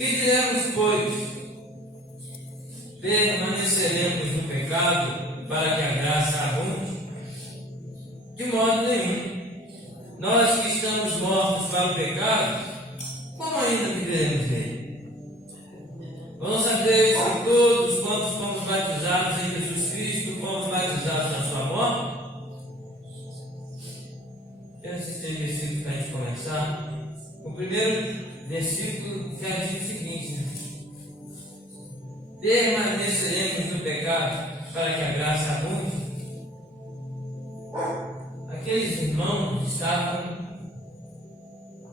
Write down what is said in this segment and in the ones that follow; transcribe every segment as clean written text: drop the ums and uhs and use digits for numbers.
Que diremos, pois? Permaneceremos no pecado para que a graça abunde? De modo nenhum. Nós que estamos mortos para o pecado, como ainda viveremos nele? Vamos saber que todos quantos fomos batizados em Jesus Cristo, fomos batizados na sua morte? Esse é o versículo para a gente começar. O primeiro versículo já diz o seguinte: permaneceremos no pecado para que a graça abunde. Aqueles irmãos estavam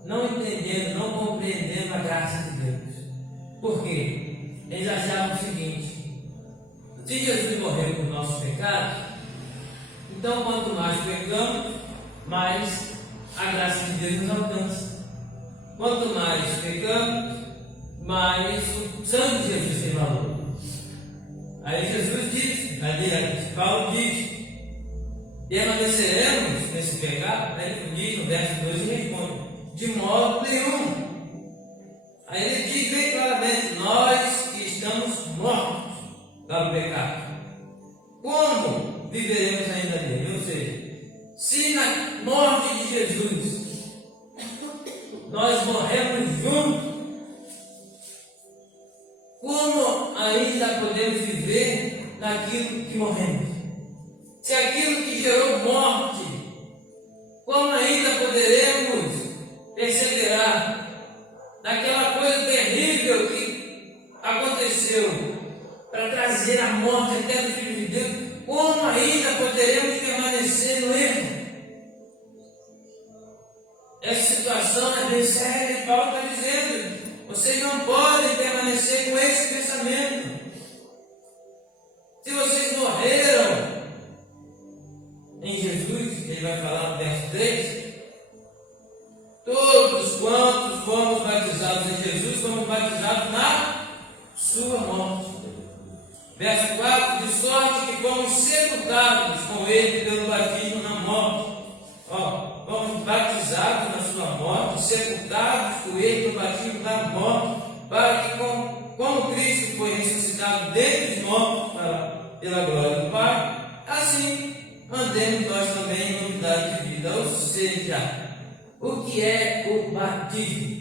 não entendendo, não compreendendo a graça de Deus. Por quê? Eles achavam o seguinte: se Jesus morreu por nossos pecados, então quanto mais pecamos, mais a graça de Deus nos alcança. Quanto mais pecamos, mais o sangue de Jesus tem valor. Aí Jesus diz, Paulo diz: permaneceremos nesse pecado? Ele diz no verso 2 e responde: de modo nenhum. Aí ele diz bem claramente: nós que estamos mortos para o pecado, como viveremos ainda nele? Ou seja, se na morte de Jesus nós morremos juntos, como ainda podemos viver naquilo que morremos? Se aquilo que gerou morte, como ainda poderemos perseverar naquela coisa terrível que aconteceu para trazer a morte até do Filho de Deus? Como ainda poderemos permanecer no erro? Essa situação é bem séria. Paulo está dizendo: vocês não podem permanecer com esse pensamento. Se vocês morreram em Jesus, ele vai falar no verso 3: todos quantos fomos batizados em Jesus, fomos batizados na sua morte. Verso 4: de sorte que fomos sepultados com ele pelo batismo na morte. Fomos batizados na sua morte, sepultados com ele pelo batismo na morte, para que como Cristo foi ressuscitado dentre os mortos pela glória do Pai, assim andemos nós também em novidade de vida. Ou seja, o que é o batismo?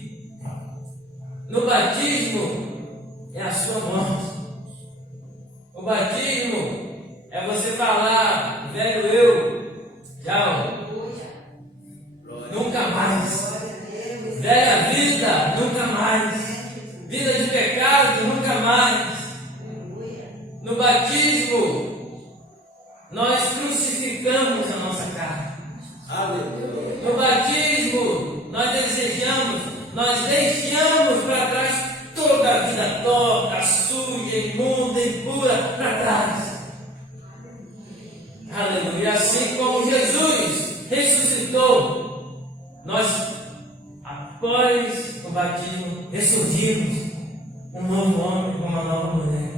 No batismo é a sua morte. O batismo é você falar: velho eu, tchau, nunca mais. Velha vida, nunca mais. Vida de pecado, nunca mais. No batismo, nós crucificamos a nossa carne. No batismo, nós desejamos, nós deixamos para trás toda a vida torta, suja, imunda, impura para trás. Aleluia. Assim como Jesus ressuscitou, nós, após o batismo, ressurgimos um novo homem, uma nova mulher.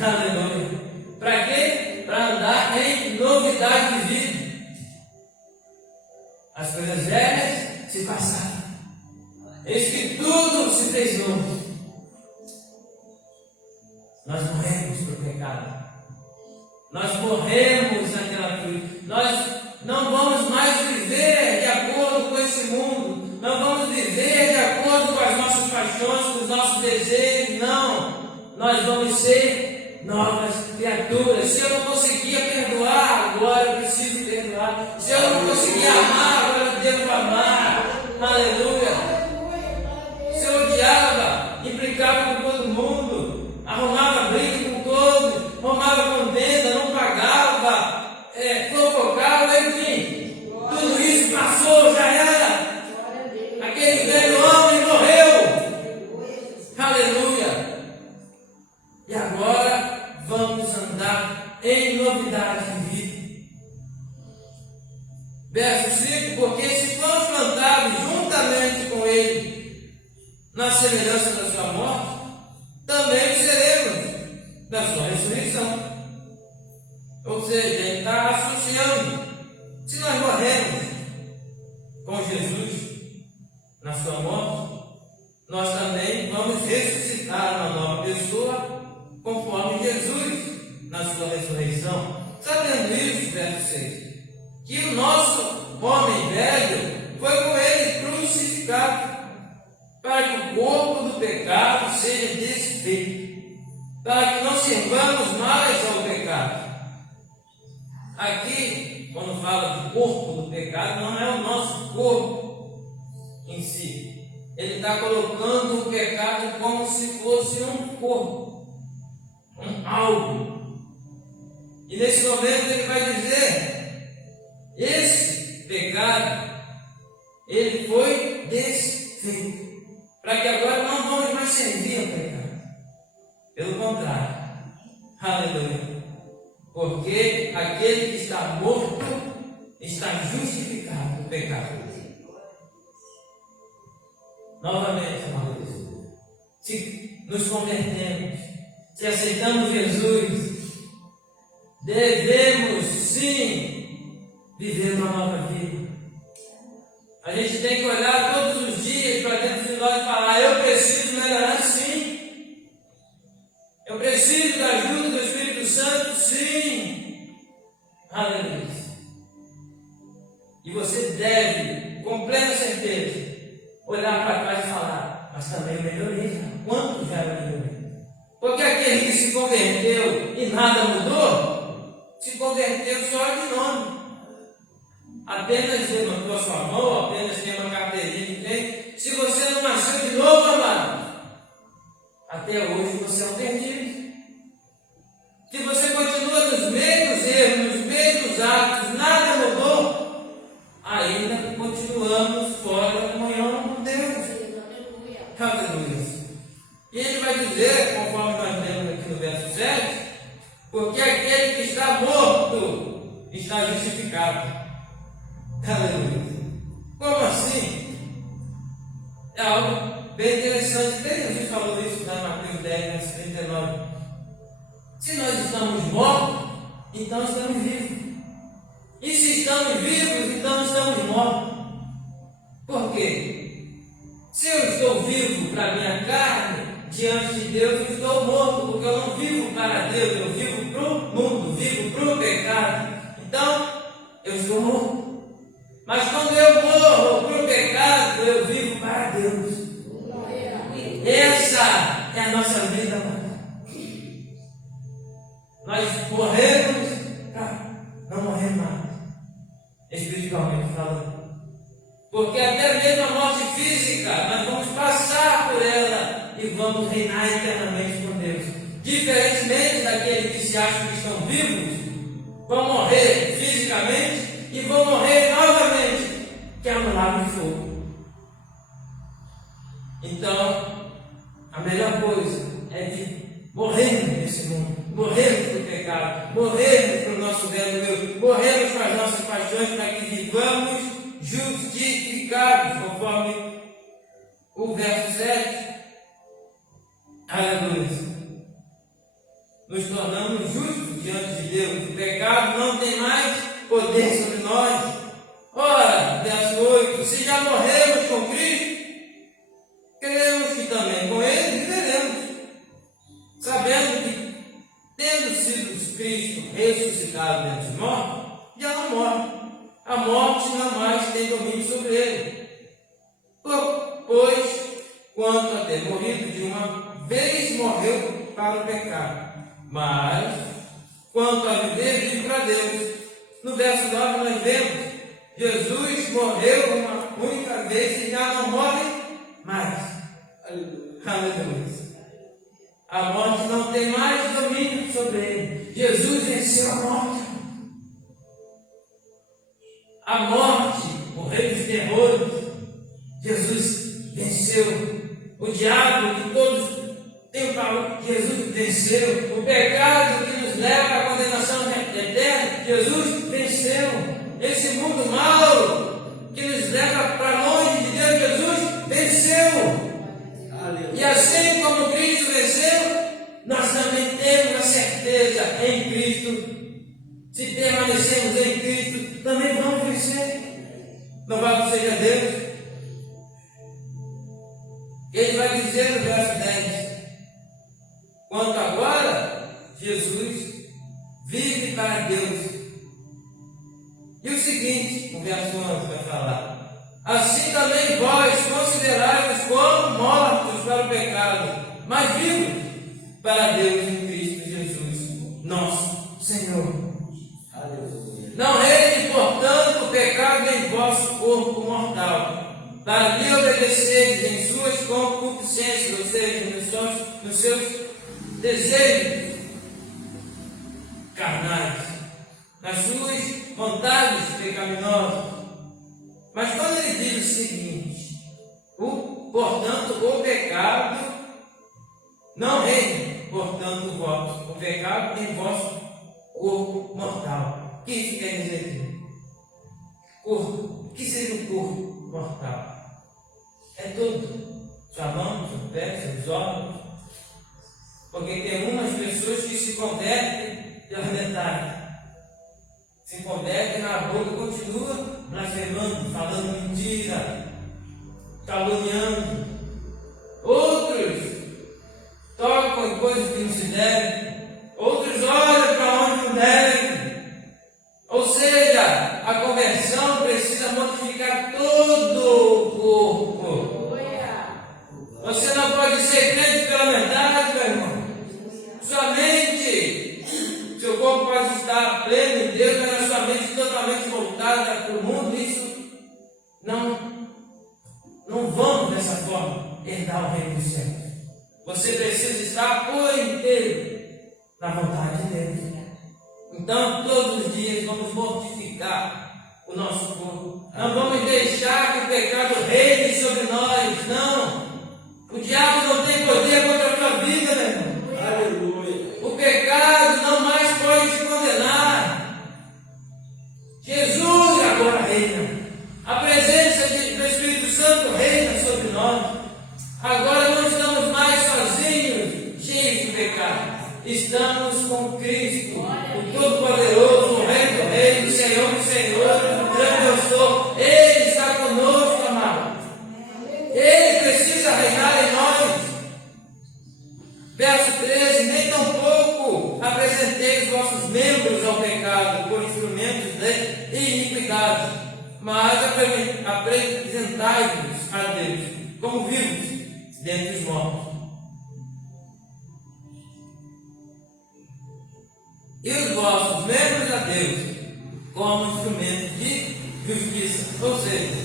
Aleluia. Para quê? Para andar em novidade de vida. As coisas velhas se passaram, eis que tudo se fez novo. Nós morremos para o pecado. Nós morremos naquela cruz. Nós não vamos mais viver de acordo com esse mundo. Não vamos viver de acordo com as nossas paixões, com os nossos desejos. Não. Nós vamos ser novas criaturas. Se eu não conseguia perdoar, agora eu preciso perdoar. Se eu não conseguia amar, agora eu devo amar. Aleluia. Se eu odiava, implicava com todo mundo, arrumava briga com todos, arrumava contenda, não pagava, fofocava, enfim, tudo isso passou, já era. Aquele velho homem morreu. Aleluia. E agora vamos andar em novidade de vida. Verso 5: porque se fomos plantados juntamente com ele na semelhança da sua morte, também seremos da sua ressurreição. Ou seja, ele está associando: se nós morremos com Jesus na sua morte, nós também vamos ressuscitar uma nova pessoa conforme Jesus na sua ressurreição. Sabendo isso, verso 6, que o nosso homem velho foi com ele crucificado, para que o corpo do pecado seja desfeito, para que não sirvamos mais ao pecado. Aqui, quando fala do corpo do pecado, não é o nosso corpo em si. Ele está colocando o pecado como se fosse um corpo, um algo. E nesse momento ele vai dizer: esse pecado, ele foi desfeito, para que agora não vamos mais servir ao pecado. Pelo contrário, aleluia. Porque aquele que está morto está justificado do pecado. Novamente, amados, se nos convertemos, se aceitamos Jesus, devemos sim viver uma nova vida. A gente tem que olhar todos os dias para dentro de nós e falar: eu preciso melhorar sim. Eu preciso da ajuda do Espírito Santo, sim. Aleluia. E você deve, com plena certeza, olhar para trás e falar: mas também eu melhorei. Quanto já eu melhorei? Porque aquele que se converteu e nada mudou, se converteu só de nome. Apenas levantou a sua mão, apenas tem uma carteirinha de crente. Se você não nasceu de novo, amado, até hoje você é um perdido. Se você continua nos mesmos erros, nos mesmos atos, nada mudou, ainda continuamos fora da comunhão com Deus. Aleluia. E ele vai dizer, conforme nós lemos aqui no verso 7, porque aquele que está morto está justificado. Aleluia. Como assim? É algo bem interessante. Jesus falou isso na Mateus 10, verso 39. Se nós estamos mortos, então estamos vivos. E se estamos vivos, então estamos mortos. Por quê? Se eu estou vivo para a minha carne, diante de Deus eu estou morto, porque eu não vivo para Deus, eu vivo para o mundo, vivo para o pecado. Então, eu estou morto. Mas quando eu morro para o pecado, eu vivo para Deus. Essa é a nossa vida, amada. Nós morremos para não morrer mais, espiritualmente falando. Porque até mesmo a morte física, nós vamos passar por ela e vamos reinar eternamente com Deus. Diferentemente daqueles que se acham que estão vivos, vão morrer fisicamente e vão morrer novamente, que é no lago de fogo. Então, a melhor coisa é de morrermos nesse mundo, morrermos para o pecado, morrermos para o nosso velho eu, morrermos para as nossas paixões, para que vivamos justificados, conforme o verso 7. Aleluia. Nos tornamos justos diante de Deus. O pecado não tem mais poder sobre nós. Ora, verso 8: se já morremos com Cristo, cremos que também com Ele viveremos, sabendo que, tendo sido Cristo ressuscitado dentre os mortos, já não morre. A morte não mais tem domínio sobre ele. Pois, quanto a ter morrido de uma vez, morreu para o pecado, mas quanto a viver, vive para Deus. No verso 9 nós vemos: Jesus morreu uma única vez e já não morre mais. Aleluia. A morte não tem mais domínio sobre ele. Jesus venceu a morte. A morte, o rei dos terrores, Jesus venceu. O diabo que todos têm para Jesus venceu. O pecado que nos leva à condenação eterna, Jesus venceu. Esse mundo mau que nos leva para longe de Deus, Jesus venceu. E assim como Cristo venceu, nós também temos a certeza em Cristo. Se permanecemos em Cristo, também vamos vencer. Louvado seja Deus. Ele vai dizer no verso 10? Quanto agora, Jesus vive para Deus. E o seguinte, o verso 11 vai falar: assim também vós considerai-vos como mortos para o pecado, mas vivos para Deus em Cristo Jesus, nosso Senhor. Aleluia. Não reine, portanto, o pecado em vosso corpo mortal, para lhe obedeceres em suas concupiscências, ou seja, nos seus desejos carnais, nas suas vontades pecaminosas. Mas quando ele diz o seguinte: portanto, o pecado não reine, portanto, o pecado em vosso corpo mortal. O que isso quer dizer aqui? Corpo. O que seria o corpo mortal? É tudo. Sua mão, seu pé, seus olhos. Porque tem umas pessoas que se convertem pela metade. Se convertem na boca e continua blasfemando, falando mentira, caluniando. Outros tocam em coisas que não se devem. Outros olham para onde não devem. Ou seja, a conversão precisa modificar todo o corpo. Você não pode ser crente pela metade, meu irmão. Sua mente, seu corpo pode estar pleno em Deus, mas a sua mente totalmente voltada para o mundo. Isso não vamos dessa forma herdar o reino dos céus. Você precisa estar por inteiro na vontade de Deus. Então, todos os dias vamos mortificar o nosso corpo. Não vamos deixar que o pecado reine sobre nós. Não. O diabo não tem poder contra a tua vida, meu irmão. Aleluia. O pecado não mais pode te condenar. Jesus agora reina. A presença do Espírito Santo reina sobre nós. Agora não estamos mais sozinhos, cheios de pecado. Estamos com Cristo, o Todo-Poderoso, o Rei do Rei, o Senhor do Senhor, o grande eu sou. Ele está conosco, amado. Ele precisa reinar em nós. Verso 13: nem tampouco apresentei os vossos membros ao pecado por instrumentos de iniquidade, mas apresentai-vos a Deus como vivos dentre os mortos, e os vossos membros a Deus como instrumentos de justiça. Ou seja,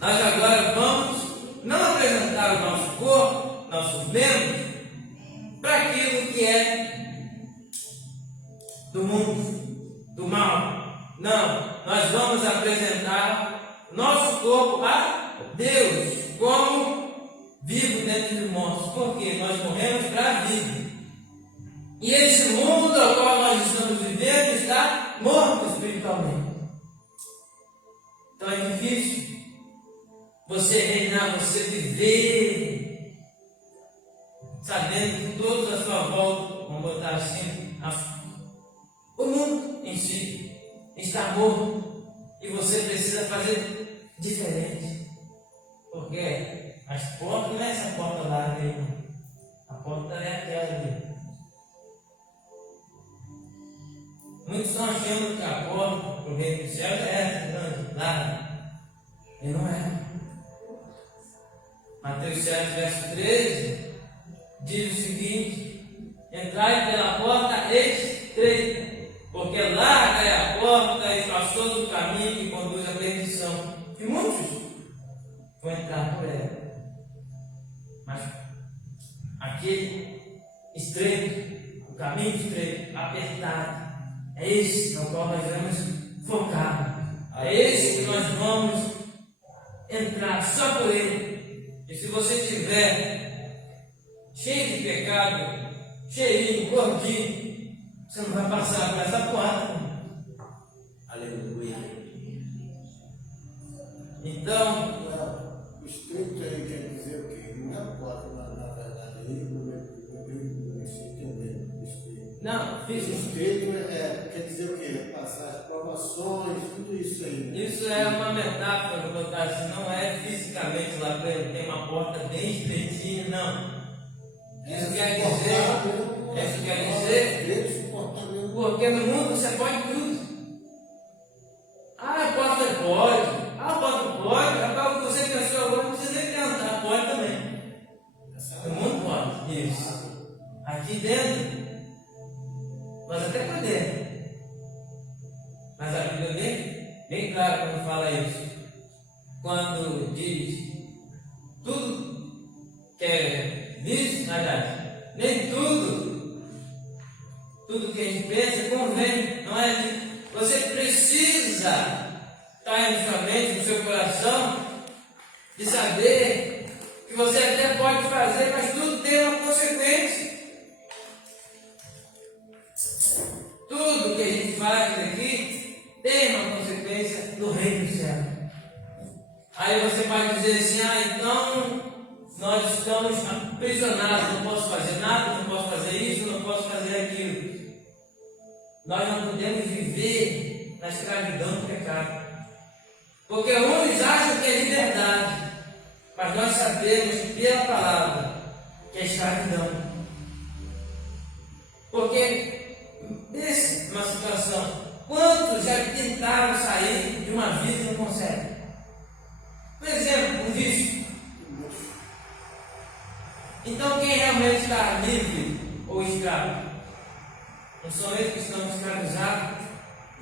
nós agora vamos não apresentar o nosso corpo, nossos membros, para aquilo que é do mundo, do mal. Não, nós vamos apresentar nosso corpo a Deus como vivo dentro dos mortos. Porque nós morremos para a vida. E esse mundo ao qual nós estamos vivendo está morto espiritualmente. Então é difícil você reinar, você viver, sabendo que todos à sua volta, vamos botar assim, o mundo em si está morto e você precisa fazer diferente. Porque as portas não é essa porta lá, irmão. A porta é aquela ali. Muitos estão achando que a porta para o reino dos céus é essa, grande, lá. E não é. Mateus 7, verso 13, diz o seguinte: entrai pela porta estreita, porque larga é a porta e espaçoso o caminho que conduz à perdição. E muitos vão entrar por ela. Mas aquele estreito, o caminho estreito, apertado, é esse no qual nós vamos focar. É esse que nós vamos entrar só por ele. E se você estiver cheio de pecado, cheirinho, gordinho, você não vai passar por essa porta. Aleluia. Então, o estreito aí quer dizer o quê? Não é a porta, mas na verdade aí, no meu entendimento, estreito. Não, físico. Estreito quer dizer o quê? Passar as provações, tudo isso aí. Né? Isso é uma metáfora, vou botar assim, não é fisicamente lá para ele, tem uma porta bem estreitinha, não. Isso quer dizer, porque no mundo você pode tudo. Ah, eu posso, pode. Ah, pode. Agora que você pensou agora, não precisa nem tentar, pode também. No mundo pode, isso. Aqui dentro, nós até podemos. Mas a Bíblia é bem clara quando fala isso. Quando diz tudo que é visto, na verdade, nem tudo que a gente pensa convém, não é? Você precisa estar em sua mente, no seu coração, de saber que você até pode fazer, mas tudo tem uma consequência. Tudo que a gente faz aqui tem uma consequência no reino do céu. Aí você vai dizer assim, então nós estamos aprisionados, não posso fazer nada, não posso fazer isso, não posso fazer aquilo. Nós não podemos viver na escravidão do pecado. Porque uns acham que é liberdade, mas nós sabemos pela palavra que é escravidão. Porque, pense numa situação, quantos já tentaram sair de uma vida e não conseguem? Por exemplo, um vício. Então, quem realmente está livre ou escravo? Não são eles que estão escravizados?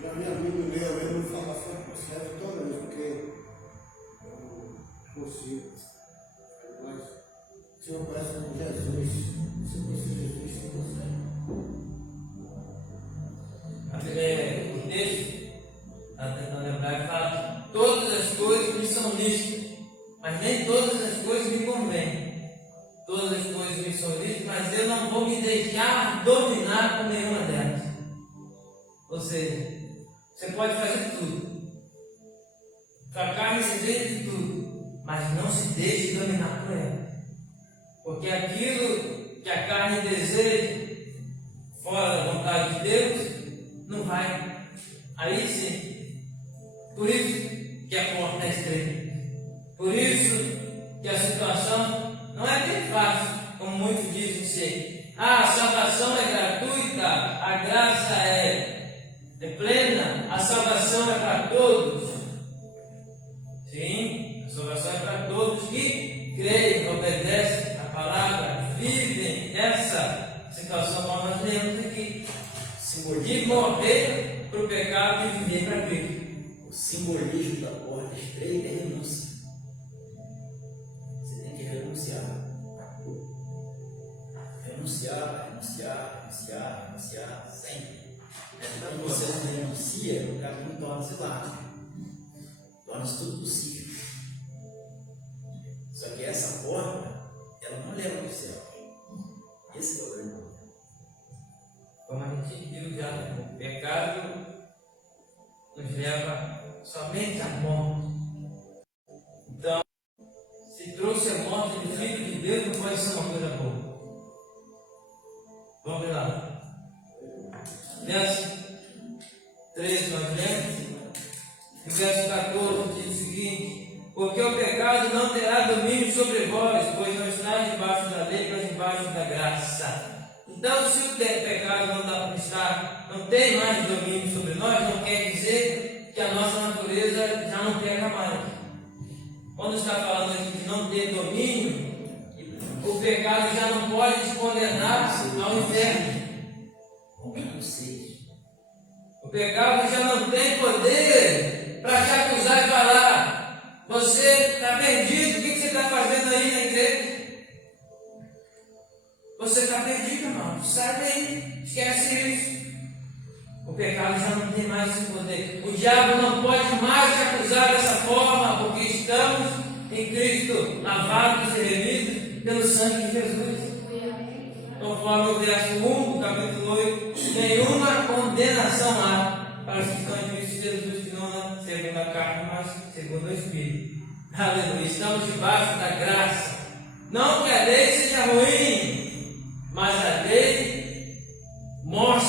Já vi amigo meu, ele não fala só o processo toda vez, porque eu consigo. Mas se eu conheço com Jesus, se eu conheço Jesus, você consegue. O texto está tentando lembrar e fala: todas as coisas me são lícitas, mas nem todas as coisas me convêm. Todas as coisas me são lícitas, mas eu não vou me deixar dominar por nenhuma delas. Ou seja, você pode fazer tudo. Sua carne deseja de tudo, mas não se deixe dominar por ela. Porque aquilo que a carne deseja, fora da vontade de Deus, não vai. Aí sim. Por isso que a porta é estreita. Por isso que a situação não é bem fácil, como muitos dizem ser. A salvação é gratuita, a graça é plena, a salvação é para todos. Sim, a salvação é para todos que creem, obedecem a palavra, vivem essa situação como nós lemos aqui. De morrer para o pecado e viver para Cristo. O simbolismo da porta estreita é renúncia. Você tem que renunciar. Renunciar, sempre. Quando você não renuncia, o caminho torna-se largo. Torna-se tudo possível. Só que essa porta, ela não leva para o céu. Esse é o grande problema. Como a gente viu já, o pecado nos leva somente à morte. Então, se trouxe a morte do Filho de Deus, não pode ser uma coisa boa. Vamos ver lá. Verso 13, nós lemos. No verso 14 diz o seguinte: porque o pecado não terá domínio sobre vós, pois não estáis debaixo da lei, mas debaixo da graça. Então, se o pecado não tem mais domínio sobre nós, não quer dizer que a nossa natureza já não peca mais. Quando está falando aqui de não ter domínio, o pecado já não pode te condenar ao inferno. O pecado já não tem poder para te acusar e falar: você está perdido, o que você está fazendo aí na igreja? Você está perdido, irmão. Sai daí, esquece isso. O pecado já não tem mais esse poder. O diabo não pode mais te acusar dessa forma, porque estamos em Cristo, lavados e remidos pelo sangue de Jesus. Conforme o verso 1 do capítulo 8, nenhuma condenação há para os que estão em Cristo Jesus, que não é segundo a carne, mas segundo o Espírito. Aleluia. Estamos debaixo da graça. Não que a lei seja ruim, mas a lei mostra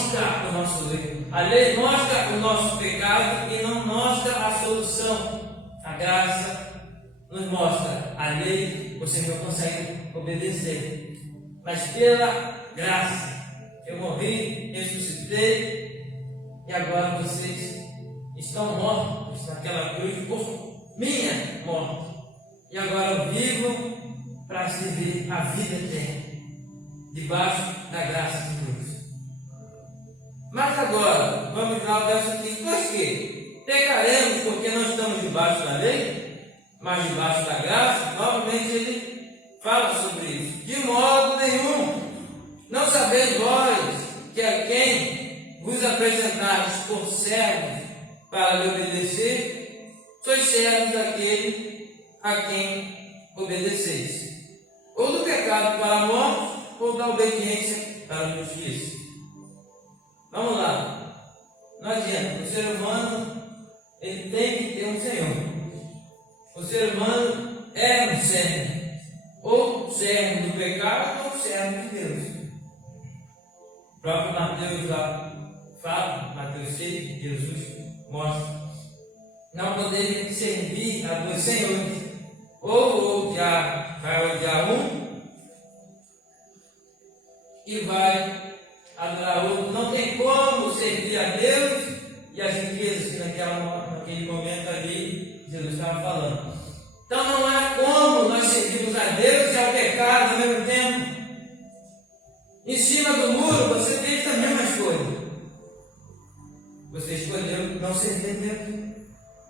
consegue obedecer. Mas pela graça, eu morri, ressuscitei, e agora vocês estão mortos naquela cruz por minha morte. E agora eu vivo para viver a vida eterna, debaixo da graça de Deus. Mas agora, vamos lá ao verso 15. Pois que pecaremos porque não estamos debaixo da lei, mas debaixo da graça? Novamente ele fala sobre isso. De modo nenhum, não sabeis vós que a quem vos apresentais por servos para lhe obedecer, sois servos daquele a quem obedeceis, ou do pecado para a morte, ou da obediência para a justiça. Vamos lá. Não adianta. O ser humano, ele tem que ter um Senhor. O ser humano é um servo. Ou servo do pecado, ou servo de Deus. O próprio Mateus lá fala, Mateus 6, Jesus mostra. Não poderia servir a dois senhores. Ou vai odiar um e vai adorar outro. Não tem como servir a Deus e as riquezas que naquele momento ali Jesus estava falando. Então não há como nós servirmos a Deus e ao pecado ao mesmo tempo. Em cima do muro você fez a mesma escolha. Você escolheu não servir a Deus.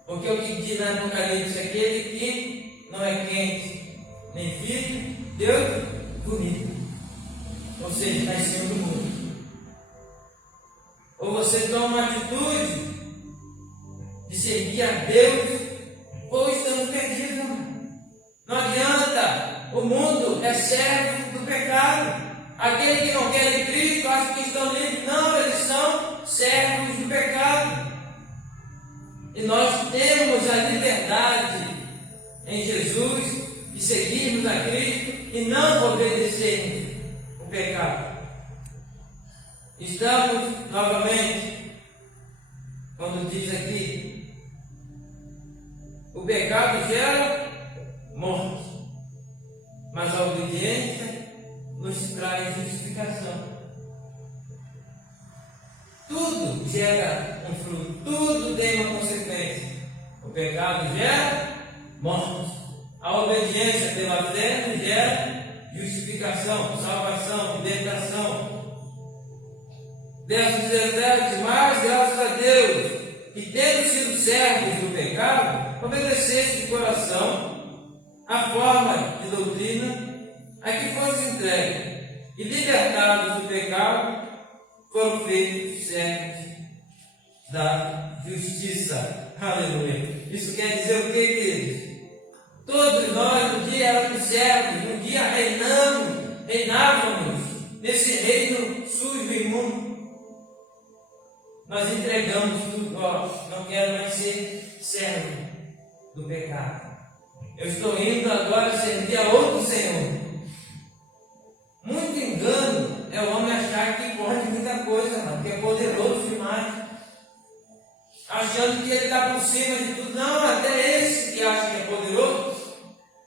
Porque o que diz na Apocalipse é aquele que não é quente nem frio, Deus bonito. Ou seja, está em cima do muro. Ou você toma uma atitude de servir a Deus, ou estamos perdidos. Não adianta. O mundo é servo do pecado. Aquele que não quer de Cristo acha que estão livres. Não, eles são servos do pecado. E nós temos a liberdade em Jesus de seguirmos a Cristo e não obedecermos o pecado. Estamos novamente, quando diz aqui, o pecado gera morte, mas a obediência nos traz justificação. Tudo gera um fruto, tudo tem uma consequência. O pecado gera morte, a obediência pela fé nos gera justificação, salvação, libertação. Verso 17, mas graças a Deus, que tendo sido servos do pecado, obedecesse de coração a forma de doutrina a que fosse entregue, e libertados do pecado, foram feitos servos da justiça. Aleluia. Isso quer dizer o que, queridos? Todos nós um dia éramos servos, um dia reinávamos nesse reino sujo e imundo. Nós entregamos tudo, não quero mais ser servo do pecado. Eu estou indo agora servir a outro Senhor. Muito engano é o homem achar que pode muita coisa, não, que é poderoso demais. Achando que ele está por cima de tudo. Não, até esse que acha que é poderoso,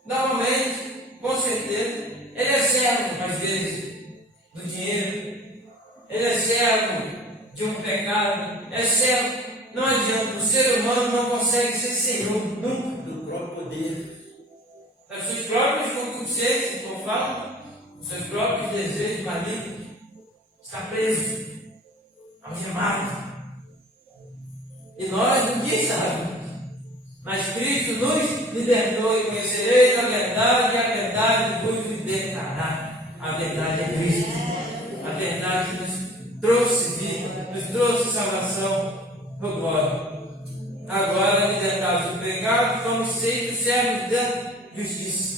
normalmente, com certeza, ele é servo, às vezes, do dinheiro. Ele é servo de um pecado, é servo. Não adianta, o ser humano não consegue ser senhor, nunca. Do próprio poder. Das suas próprias concupiscências, como fala, dos seus próprios desejos malignos, está preso, algemado. E nós ninguém sabe. Mas Cristo nos libertou e conhecereis a verdade, e a verdade vos libertará. A verdade é Cristo. A verdade nos trouxe vida, nos trouxe salvação. Oh, glória. Agora, libertados do pecado, somos servos da justiça.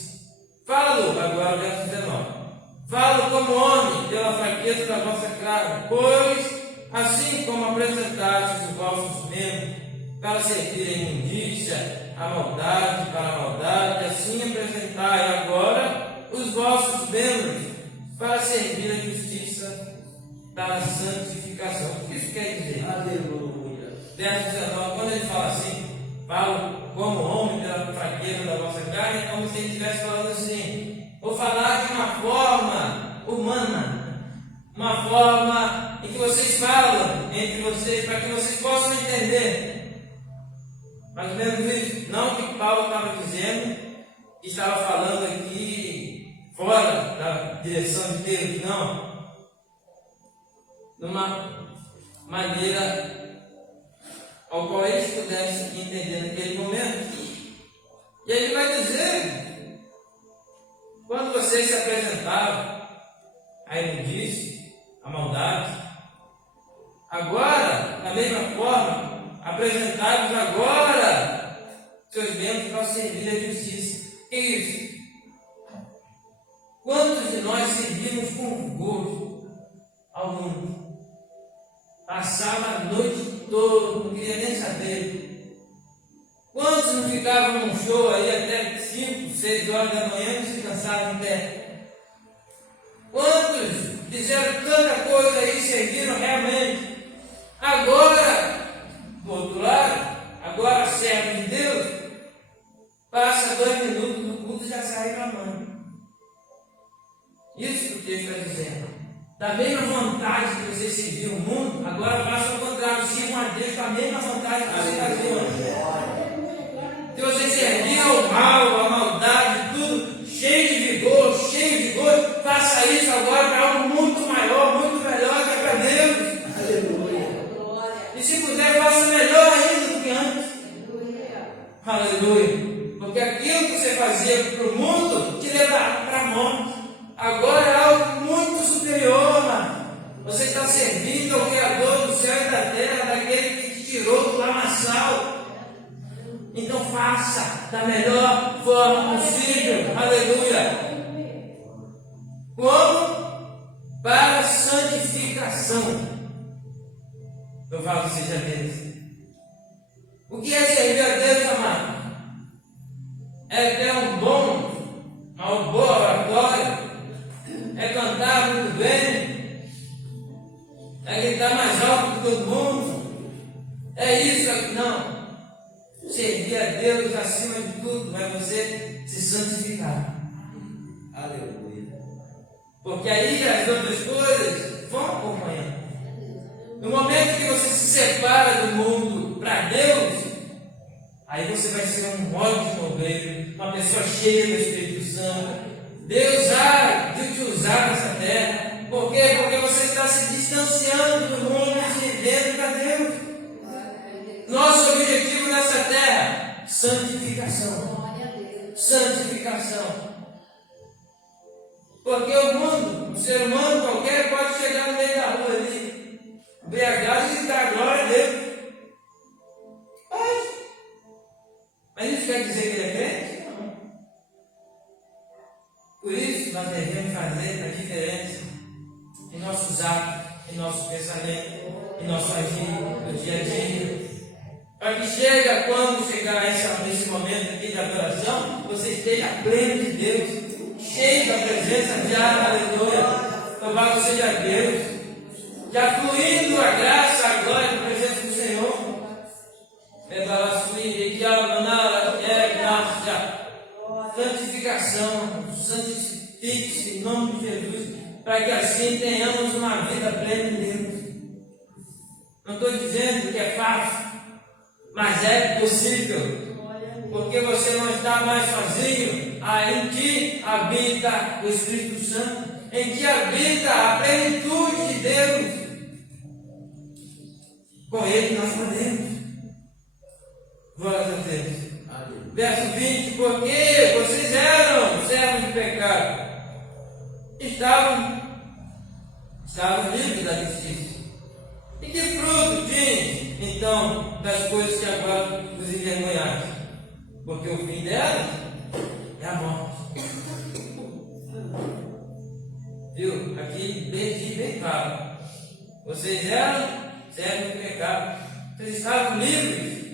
Falo, agora, verso 19. Falo como homem pela fraqueza da vossa carne, pois, assim como apresentastes os vossos membros para servir a imundícia, a maldade para a maldade, assim apresentai agora os vossos membros para servir a justiça, para a santificação. O que isso quer dizer? Aleluia. Verso 19, quando ele fala assim, falo como homem pela fraqueza da vossa carne, é como se ele estivesse falando assim: Vou falar de uma forma humana, uma forma em que vocês falam entre vocês, para que vocês possam entender. Mais ou menos isso. Não o que Paulo estava dizendo, que estava falando aqui fora da direção de Deus, não. De uma maneira ao qual eles pudessem entender naquele momento. E ele vai dizer, quando vocês se apresentavam a imundície, a maldade, agora, da mesma forma, apresentados agora seus membros para servir a justiça. Que isso? Quantos de nós servimos com gosto ao mundo? Passava a noite toda, não queria nem saber. Quantos não ficavam num show aí até 5, 6 horas da manhã e se cansaram até? Quantos fizeram tanta coisa aí, serviram realmente? Agora, do outro lado, agora servo de Deus, passa 2 minutos do culto e já sai reclamando. Isso que o texto está dizendo. Da mesma vontade que vocês serviam o mundo, agora façam o contrário, sirvam a Deus com a mesma vontade que vocês faziam antes. Se vocês serviam o mal, a maldade, tudo, cheio de vigor, faça isso agora para algo muito maior, muito melhor que é para Deus. Aleluia. E se puder, faça melhor ainda do que antes. Aleluia. Porque aquilo que você fazia para o mundo te levava para a morte. Agora é algo muito superior, mano. Você está servindo ao Criador do céu e da terra, daquele que te tirou do lamaçal. Então faça da melhor forma possível. Aleluia. Como? Para santificação. Eu falo que seja Deus. O que é servir a Deus, amado? É ter uma boa oratória. É cantar muito bem, é gritar mais alto que todo mundo, é isso aqui, não. Servir a Deus acima de tudo vai você se santificar. Aleluia. Porque aí as outras coisas vão acompanhando. No momento que você se separa do mundo para Deus, aí você vai ser um ótimo obreiro, uma pessoa cheia do Espírito Santo. Deus há de te usar nessa terra. Por quê? Porque você está se distanciando do mundo e se rendendo para Deus. Nosso objetivo nessa terra, santificação. Santificação. Porque o mundo, um ser humano qualquer pode chegar no meio da rua ali, embriagado e gritar glória a Deus. Pode. Mas isso quer dizer que ele é crente? Por isso, nós devemos fazer a diferença em nossos atos, em nosso pensamento, em nosso agir no dia a dia. Para que quando chegar esse momento aqui de adoração, você esteja pleno de Deus, cheio da presença de aleluia. Louvado seja Deus, já fluindo a graça, a glória, a presença do Senhor. Santificação, santifique-se em nome de Jesus, para que assim tenhamos uma vida plena em Deus. Não estou dizendo que é fácil, mas é possível, porque você não está mais sozinho. Em ti habita o Espírito Santo, em ti habita a plenitude de Deus. Com Ele nós podemos. Glória a Deus. Verso 20, porque vocês eram servos de pecado, estavam livres da justiça. E que fruto tinham, então, das coisas que agora os envergonharam? Porque o fim delas é a morte. Viu? Aqui bem claro. Vocês eram servos de pecado, vocês estavam livres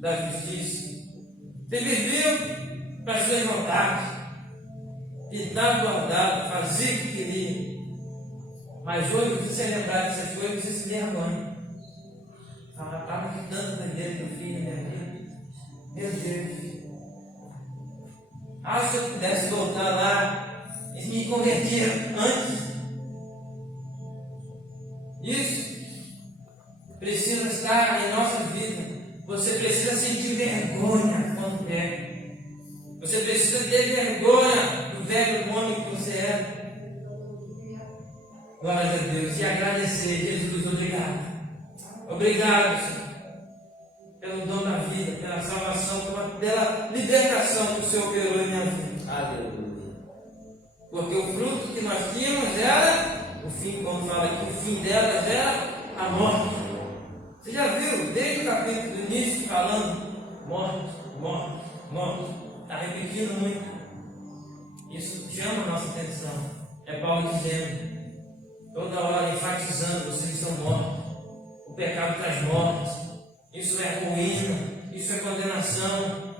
da justiça. Vocês viviam para as suas vontades, pintavam guardado, faziam o que queriam. Mas hoje, se você lembrar dessas coisas, você se vergonha. Fala, estava que tanto aprendendo do filho da minha vida. Meu Deus. se eu pudesse voltar lá e me converter antes. Isso precisa estar em nossa vida. Você precisa sentir vergonha quando peca. Você precisa ter vergonha do velho homem que você é. Glória a Deus. E agradecer. Jesus, obrigado. Obrigado, Senhor, pelo dom da vida, pela salvação, pela libertação que o Senhor operou em minha vida. Aleluia. Porque o fruto que nós tínhamos era, o fim, como fala aqui, o fim delas era a morte. Você já viu, desde o capítulo do início, falando morte, morte, morte. Está repetindo muito. Isso chama a nossa atenção. É Paulo dizendo, toda hora enfatizando, vocês estão mortos. O pecado traz morte. Isso é ruína, isso é condenação.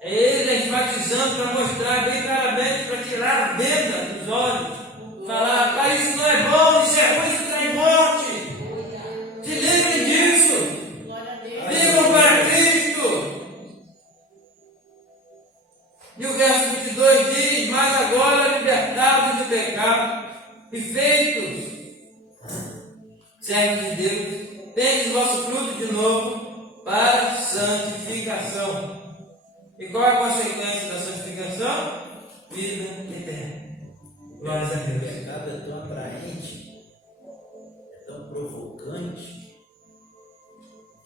É ele enfatizando para mostrar bem claramente, para tirar a venda dos olhos. Falar, pai, isso não é bom, isso é ruim, isso traz morte. Se livrem disso. Vivam para Cristo. E o verso 22 diz, mas agora libertados do pecado e feitos servos de Deus, tendes vosso fruto de novo para santificação. E qual é a consequência da santificação? Vida eterna. Glórias a O Deus. pecado é tão atraente, é tão provocante,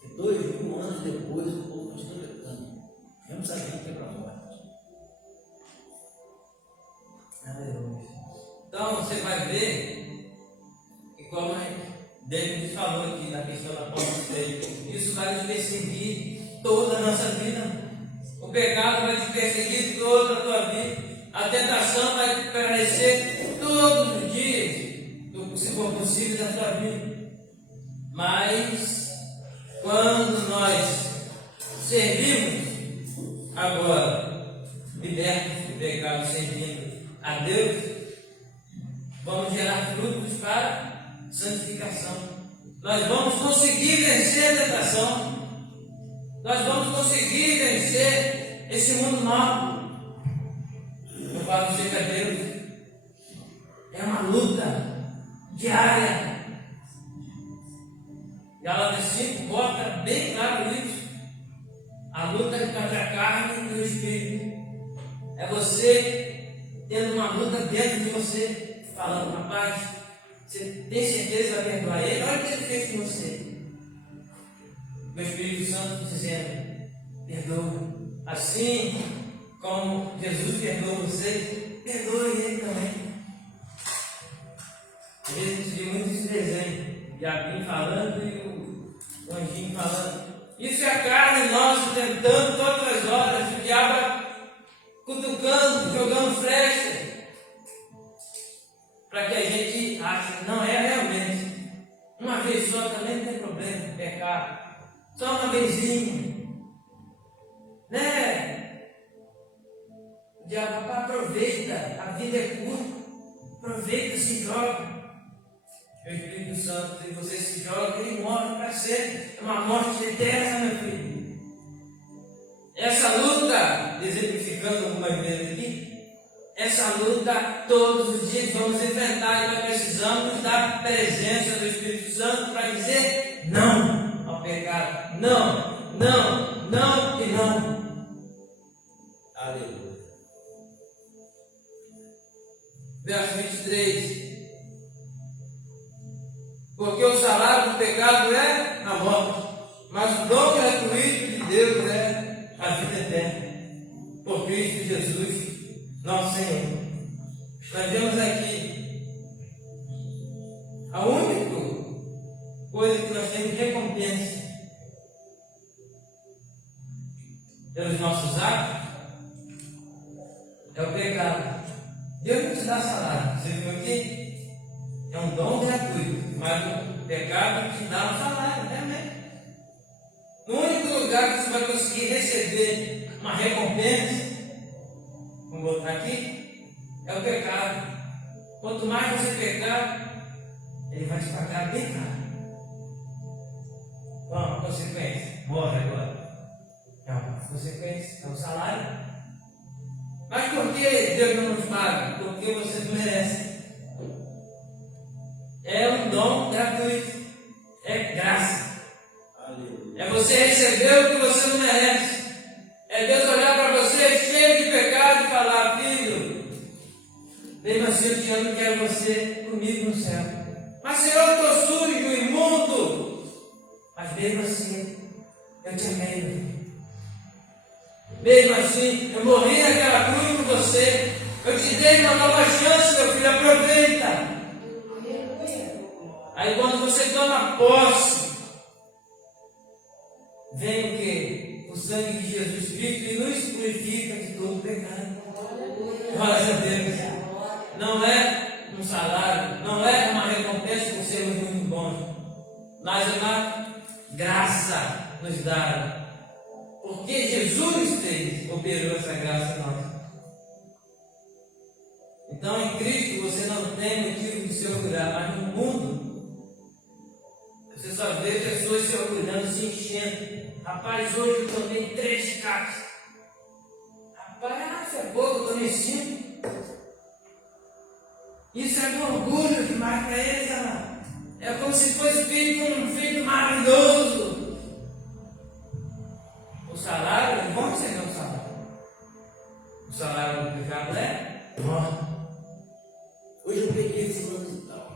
que 2000 anos depois o povo continua pecando, mesmo sabendo que é para a morte. Aleluia. Então você vai ver que, como David falou aqui na questão da porta, isso vai nos perseguir toda a nossa vida. O pecado vai te perseguir toda a tua vida. A tentação vai te permanecer todos os dias, se for possível, da tua vida. Mas, quando nós servimos agora, libertos do pecado, servindo a Deus, vamos gerar frutos para santificação. Nós vamos conseguir vencer a tentação. Nós vamos conseguir vencer esse mundo mau. Eu falo sempre a Deus, é uma luta diária. Gálatas 5 bota bem claro isso. A luta contra a carne e o espírito. É você tendo uma luta dentro de você, falando, rapaz, você tem certeza que vai perdoar ele? Olha o que ele fez com você. O Espírito Santo dizendo, perdoa. Assim como Jesus perdoou você, perdoe ele também. A gente viu muito esse desenho, de Abim falando e o anjinho falando. Isso é a carne nossa tentando todas as horas, o diabo cutucando, jogando flecha, para que a gente ache, não é realmente. Uma vez só também não tem problema, pecar. Só uma vezinha. Né? O diabo aproveita, a vida é curta. Aproveita, se joga. O Espírito Santo, se você se joga, ele morre para sempre. É uma morte eterna, meu filho. Essa luta, exemplificando algumas vezes aqui, essa luta todos os dias vamos enfrentar e nós precisamos da presença do Espírito Santo para dizer não ao pecado. Não, não, não e não. Aleluia. Verso 23. Porque o salário do pecado é a morte, mas o dom gratuito de Deus é a vida eterna. Por Cristo Jesus, nosso Senhor. Nós vemos aqui a única coisa que nós temos recompensa pelos nossos atos é o pecado. Deus não te dá salário. Você viu aqui? É um dom gratuito, mas o pecado te dá um salário, realmente. No único lugar que você vai conseguir receber uma recompensa, vamos voltar aqui, é o pecado. Quanto mais você pecar, ele vai te pagar bem caro. Qual a consequência? Morre agora. É uma consequência, é um salário. Mas por que Deus não nos paga? Porque você não merece. É um dom gratuito. É graça. Aleluia. É você receber o que você não merece. É Deus olhar para você cheio de pecado e falar: filho, mesmo assim eu te amo e quero você comigo no céu. Mas Senhor, eu estou sujo, imundo. Mas mesmo assim, eu te amei, meu filho. Mesmo assim, eu morri naquela cruz por você. Eu te dei uma nova chance, meu filho, aproveita. Aí quando você toma posse, vem o quê? O sangue de Jesus Cristo e nos purifica de todo pecado. Glória a Deus. Não é um salário, não é uma recompensa por sermos muito bons, mas é uma graça nos dada. Porque Jesus operou essa graça em nós. Então em Cristo você não tem motivo de se orgulhar, mas no mundo você só vê pessoas se orgulhando, se enchendo. Rapaz, hoje eu tomei 3 caixas. Rapaz, é pouco, eu tomei 5. Isso é orgulho que marca eles, amado. É como se fosse um filho maravilhoso. O salário, é bom que você não o salário. O salário do pecado é morte. Hoje eu peguei fulano e tal.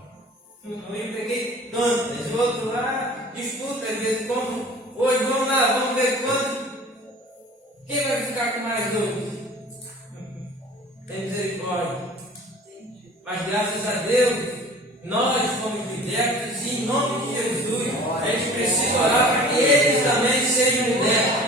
Hoje eu peguei tantas, o outro lá disputa às vezes como. Hoje vamos lá, vamos ver quanto. Quem vai ficar com mais hoje? Tem misericórdia. Mas graças a Deus, nós fomos libertos e em nome de Jesus, a gente precisa orar para que eles também sejam libertos.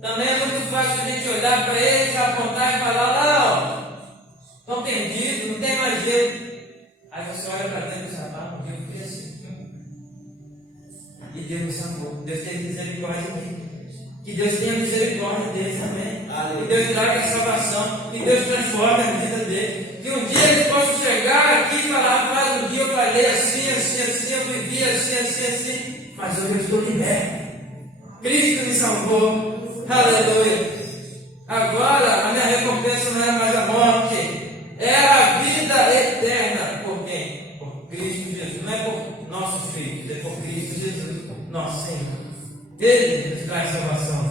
Também é muito fácil a gente olhar para eles, apontar e falar: lá, ó, estão perdidos, não tem mais jeito. Aí você olha para dentro e diz: rapaz, um dia eu fui assim. E Deus me salvou. Deus tem misericórdia de mim. Que Deus tenha misericórdia deles também. Que Deus traga a salvação. Que Deus transforme a vida deles. Que um dia eles possam chegar aqui e falar: rapaz, um dia eu falei assim, assim, assim, eu vivi assim, assim, assim. Mas hoje eu estou liberto. Cristo me salvou. Aleluia. Agora a minha recompensa não é mais a morte, é a vida eterna. Por quem? Por Cristo Jesus. Não é por nossos filhos, é por Cristo Jesus, nosso Senhor. Ele nos traz salvação.